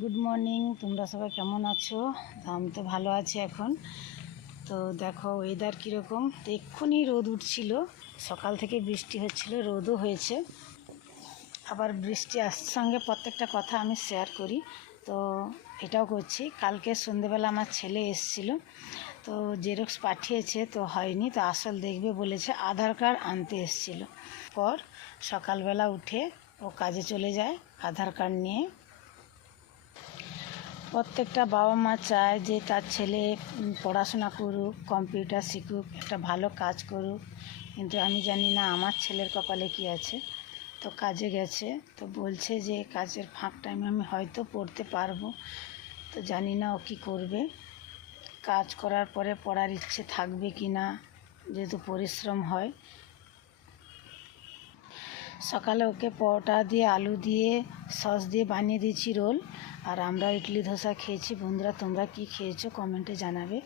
Good morning. তোমরা সবাই কেমন আছো? আমি তো ভালো আছি এখন। তো দেখো ওয়েদার কীরকম। তো এক্ষুনি রোদ উঠছিল, সকাল থেকে বৃষ্টি হচ্ছিল, রোদও হয়েছে, আবার বৃষ্টি আসছে। সঙ্গে প্রত্যেকটা কথা আমি শেয়ার করি, তো এটাও করছি। কালকে সন্ধেবেলা আমার ছেলে এসেছিল, তো জেরক্স পাঠিয়েছে, তো হয়নি, তো আসল দেখবে বলেছে, আধার কার্ড আনতে এসেছিল। পর সকালবেলা উঠে ও কাজে চলে যায় আধার কার্ড নিয়ে। প্রত্যেকটা বাবা মা চায় যে তার ছেলে পড়াশোনা করুক, কম্পিউটার শিখুক, একটা ভালো কাজ করুক, কিন্তু আমি জানি না আমার ছেলের কপালে কী আছে। তো কাজে গেছে, তো বলছে যে কাজের ফাঁক টাইমে আমি হয়তো পড়তে পারবো, তো জানি না ও কী করবে। কাজ করার পরে পড়ার ইচ্ছে থাকবে কি না, যেহেতু পরিশ্রম হয়। সকালে ওকে পরোটা দিয়ে, আলু দিয়ে, সস দিয়ে বানিয়ে দিয়েছি রোল, আর আমরা ইডলি ধোসা খেয়েছি। বন্ধুরা, তোমরা কি খেয়েছো কমেন্টে জানাবে।